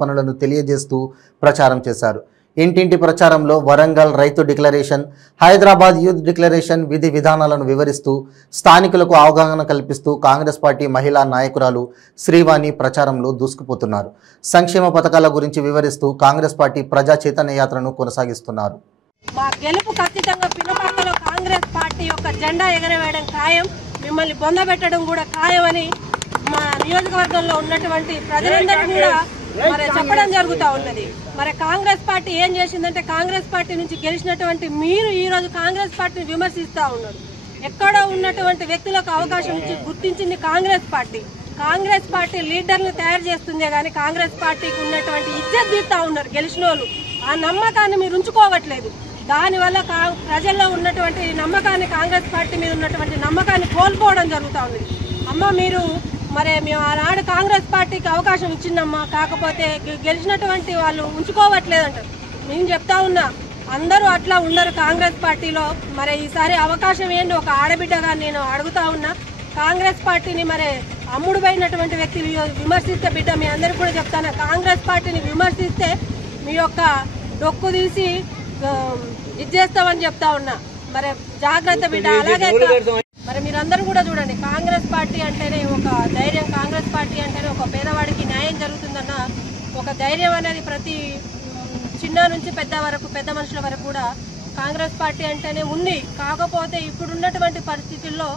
పనులను తెలియజేస్తూ ప్రచారం చేశారు. ఇంటింటి ప్రచారంలో వరంగల్ రైతు డిక్లరేషన్, హైదరాబాద్ యూత్ డిక్లరేషన్ విధి విధానాలను వివరిస్తూ స్థానికులకు అవగాహన కల్పిస్తూ కాంగ్రెస్ పార్టీ మహిళా నాయకురాలు శ్రీవాణి ప్రచారంలో దూసుకుపోతున్నారు. సంక్షేమ పథకాల గురించి వివరిస్తూ కాంగ్రెస్ పార్టీ ప్రజా చైతన్య యాత్రను కొనసాగిస్తున్నారు. మా గెలుపు ఖచ్చితంగా పినపాకలో కాంగ్రెస్ పార్టీ యొక్క జెండా ఎగరవేయడం ఖాయం, మిమ్మల్ని పొందబెట్టడం కూడా ఖాయమని మా నియోజకవర్గంలో ఉన్నటువంటి ప్రజలందరికీ కూడా మరి చెప్పడం జరుగుతూ ఉన్నది. మరి కాంగ్రెస్ పార్టీ ఏం చేసిందంటే, కాంగ్రెస్ పార్టీ నుంచి గెలిచినటువంటి మీరు ఈ రోజు కాంగ్రెస్ పార్టీని విమర్శిస్తూ ఉన్నారు. ఎక్కడో ఉన్నటువంటి వ్యక్తులకు అవకాశం ఇచ్చి గుర్తించింది కాంగ్రెస్ పార్టీ. కాంగ్రెస్ పార్టీ లీడర్లు తయారు చేస్తుందే కానీ కాంగ్రెస్ పార్టీకి ఉన్నటువంటి ఇజ్జత్ తీస్తా ఉన్నారు గెలిచిన వాళ్ళు. ఆ నమ్మకాన్ని మీరు ఉంచుకోవట్లేదు. దానివల్ల ప్రజల్లో ఉన్నటువంటి నమ్మకాన్ని, కాంగ్రెస్ పార్టీ మీద ఉన్నటువంటి నమ్మకాన్ని కోల్పోవడం జరుగుతూ ఉంది. అమ్మ మీరు మరి మేము ఆనాడు కాంగ్రెస్ పార్టీకి అవకాశం ఇచ్చిందమ్మా, కాకపోతే గెలిచినటువంటి వాళ్ళు ఉంచుకోవట్లేదంటారు. నేను చెప్తా ఉన్నా, అందరూ అట్లా ఉండరు కాంగ్రెస్ పార్టీలో. మరి ఈసారి అవకాశం ఏంటి ఒక ఆడబిడ్డగా నేను అడుగుతా ఉన్నా. కాంగ్రెస్ పార్టీని మరి అమ్ముడుపోయినటువంటి వ్యక్తులు విమర్శిస్తే బిడ్డ మీ అందరికీ కూడా చెప్తాను, కాంగ్రెస్ పార్టీని విమర్శిస్తే మీ యొక్క డొక్కు తీసి ఇచ్చేస్తామని చెప్తా ఉన్నా. మరి జాగ్రత్త బిడ్డ. అలాగే మరి మీరందరూ కూడా చూడండి, కాంగ్రెస్ పార్టీ అంటేనే ఒక ధైర్యం, కాంగ్రెస్ పార్టీ అంటేనే ఒక పేదవాడికి న్యాయం జరుగుతుందన్న ఒక ధైర్యం అనేది ప్రతి చిన్న నుంచి పెద్ద వరకు, పెద్ద మనుషుల వరకు కూడా కాంగ్రెస్ పార్టీ అంటేనే ఉంది. కాకపోతే ఇప్పుడున్నటువంటి పరిస్థితుల్లో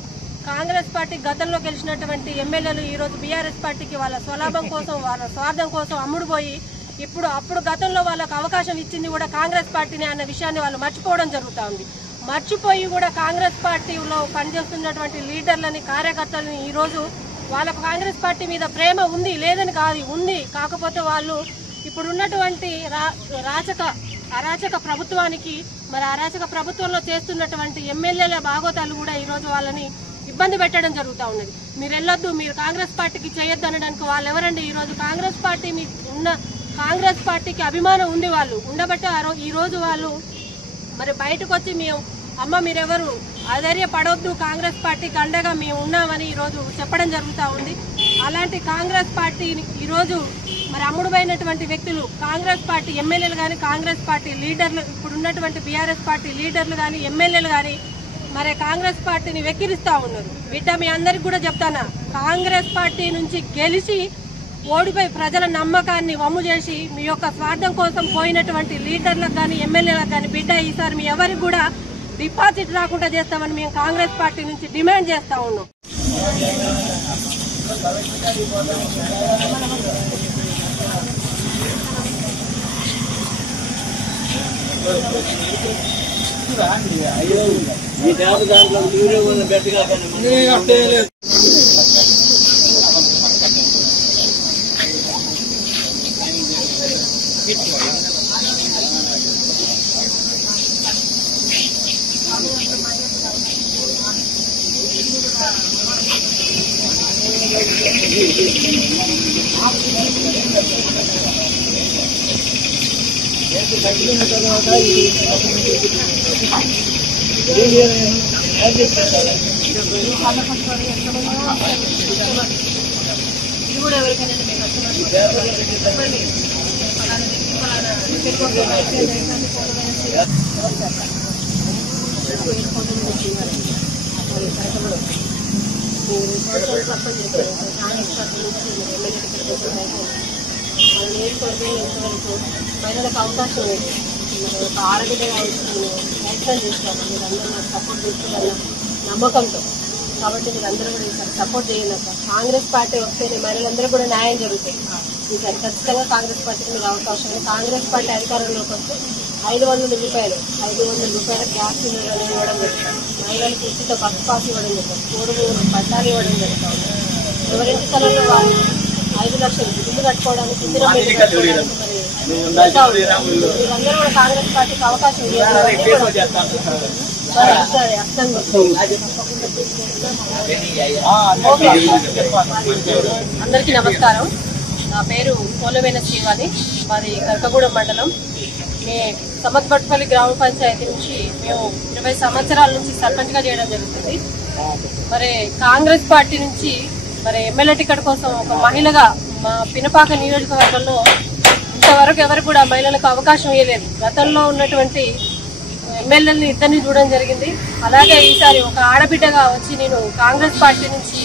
కాంగ్రెస్ పార్టీ గతంలో గెలిచినటువంటి ఎమ్మెల్యేలు ఈరోజు బీఆర్ఎస్ పార్టీకి వాళ్ళ స్వలాభం కోసం, వాళ్ళ స్వార్థం కోసం అమ్ముడుపోయి అప్పుడు గతంలో వాళ్ళకు అవకాశం ఇచ్చింది కూడా కాంగ్రెస్ పార్టీని అన్న విషయాన్ని వాళ్ళు మర్చిపోవడం జరుగుతూ ఉంది. మర్చిపోయి కూడా కాంగ్రెస్ పార్టీలో పనిచేస్తున్నటువంటి లీడర్లని, కార్యకర్తలని ఈరోజు వాళ్ళకు కాంగ్రెస్ పార్టీ మీద ప్రేమ ఉంది, లేదని కాదు, ఉంది. కాకపోతే వాళ్ళు ఇప్పుడున్నటువంటి అరాచక ప్రభుత్వానికి, మరి అరాచక ప్రభుత్వంలో చేస్తున్నటువంటి ఎమ్మెల్యేల బాగోతాలు కూడా ఈరోజు వాళ్ళని ఇబ్బంది పెట్టడం జరుగుతూ ఉన్నది. మీరు వెళ్ళొద్దు, మీరు కాంగ్రెస్ పార్టీకి చేయొద్దు అనడానికి వాళ్ళు ఎవరండి? ఈరోజు కాంగ్రెస్ పార్టీ మీ ఉన్న కాంగ్రెస్ పార్టీకి అభిమానం ఉంది, వాళ్ళు ఉండబట్టి ఈరోజు వాళ్ళు మరి బయటకు వచ్చి మేము అమ్మ మీరెవరు అధైర్యపడొద్దు, కాంగ్రెస్ పార్టీకి అండగా మేము ఉన్నామని ఈరోజు చెప్పడం జరుగుతూ ఉంది. అలాంటి కాంగ్రెస్ పార్టీని ఈరోజు మరి అమ్ముడుపోయినటువంటి వ్యక్తులు, కాంగ్రెస్ పార్టీ ఎమ్మెల్యేలు కానీ, కాంగ్రెస్ పార్టీ లీడర్లు, ఇప్పుడున్నటువంటి బీఆర్ఎస్ పార్టీ లీడర్లు కానీ, ఎమ్మెల్యేలు కానీ మరి కాంగ్రెస్ పార్టీని వెక్కిరిస్తూ ఉన్నారు. బిడ్డ మీ అందరికి కూడా చెప్తానా, కాంగ్రెస్ పార్టీ నుంచి గెలిచి ఓడిపోయి ప్రజల నమ్మకాన్ని వమ్ము చేసి మీ యొక్క స్వార్థం కోసం పోయినటువంటి లీడర్లకు కానీ, ఎమ్మెల్యేలకు కానీ బిడ్డ ఈసారి మీ ఎవరికి కూడా డిపాజిట్ రాకుండా చేస్తామని మేము కాంగ్రెస్ పార్టీ నుంచి డిమాండ్ చేస్తా ఉన్నాం. మహిళలకు అవకాశం లేదు. ఒక ఆడబిడ్డగా ప్రయత్నం చేస్తాము, మీరు అందరూ నాకు సపోర్ట్ చేస్తారన్న నమ్మకంతో. కాబట్టి మీరు అందరూ కూడా ఈసారి సపోర్ట్ చేయండి. కాంగ్రెస్ పార్టీ వస్తేనే మహిళలందరూ కూడా న్యాయం జరుగుతాయి. ఈసారి ఖచ్చితంగా కాంగ్రెస్ పార్టీకి మీరు అవకాశం ఉంది. కాంగ్రెస్ పార్టీ అధికారంలోకి వస్తే 500 రూపాయల గ్యాస్ సిలిండర్ ఇవ్వడం జరుగుతుంది. మహిళలకు ఉచిత బస్సు పాస్ ఇవ్వడం జరుగుతుంది. 3 పట్టాలు ఇవ్వడం జరుగుతుంది. ఎవరింటి స్థలంలో వాళ్ళు 5 లక్షలు ఇల్లు కట్టుకోవడానికి, ఇందిరా పెళ్లి కట్టుకోవడానికి మీరందరూ కూడా కాంగ్రెస్ పార్టీకి అవకాశం అందరికీ నమస్కారం. నా పేరు పోలవేన శ్రీవాణి, మాది కర్కగూడెం మండలం. సమత్పట్పల్లి గ్రామ పంచాయతీ నుంచి మేము 20 సంవత్సరాల నుంచి సర్పంచ్గా చేయడం జరుగుతుంది. మరి కాంగ్రెస్ పార్టీ నుంచి మరి ఎమ్మెల్యే టికెట్ కోసం ఒక మహిళగా మా పినపాక నియోజకవర్గంలో వరకు ఎవరు కూడా మహిళలకు అవకాశం ఇవ్వలేదు. గతంలో ఉన్నటువంటి ఎమ్మెల్యేలను ఇద్దరిని చూడడం జరిగింది. అలాగే ఈసారి ఒక ఆడబిడ్డగా వచ్చి నేను కాంగ్రెస్ పార్టీ నుంచి,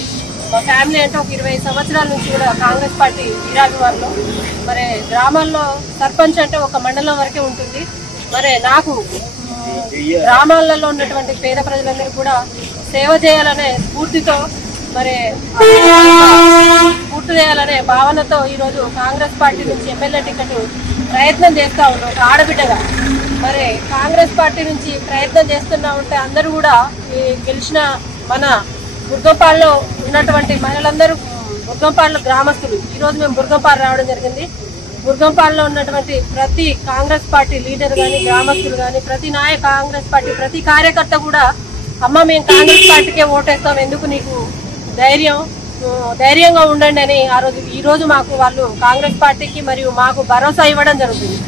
మా ఫ్యామిలీ అంటే ఒక 20 సంవత్సరాల నుంచి కూడా కాంగ్రెస్ పార్టీ వీరాభివారులు. మరి గ్రామాల్లో సర్పంచ్ అంటే ఒక మండలం వరకే ఉంటుంది. మరి నాకు గ్రామాలలో ఉన్నటువంటి పేద ప్రజలందరూ కూడా సేవ చేయాలనే స్ఫూర్తితో, మరి పూర్తి చేయాలనే భావనతో ఈరోజు కాంగ్రెస్ పార్టీ నుంచి ఎమ్మెల్యే టికెట్ ప్రయత్నం చేస్తూ ఉన్నాం ఒక ఆడబిడ్డగా. మరి కాంగ్రెస్ పార్టీ నుంచి ప్రయత్నం చేస్తున్నా ఉంటే అందరూ కూడా గెలిచిన మన బుర్గంపాడులో ఉన్నటువంటి మహిళలందరూ, బుర్గంపాడులో గ్రామస్తులు, ఈరోజు మేము బుర్గంపాడు రావడం జరిగింది. బుర్గంపాడులో ఉన్నటువంటి ప్రతి కాంగ్రెస్ పార్టీ లీడర్ కానీ, గ్రామస్తులు కానీ, ప్రతి కాంగ్రెస్ పార్టీ ప్రతి కార్యకర్త కూడా అమ్మ మేము కాంగ్రెస్ పార్టీకే ఓటేస్తాం, ఎందుకు నీకు ధైర్యంగా ఉండండి అని ఈ రోజు మాకు వాళ్ళు కాంగ్రెస్ పార్టీకి మరియు మాకు భరోసా ఇవ్వడం జరుగుతుంది.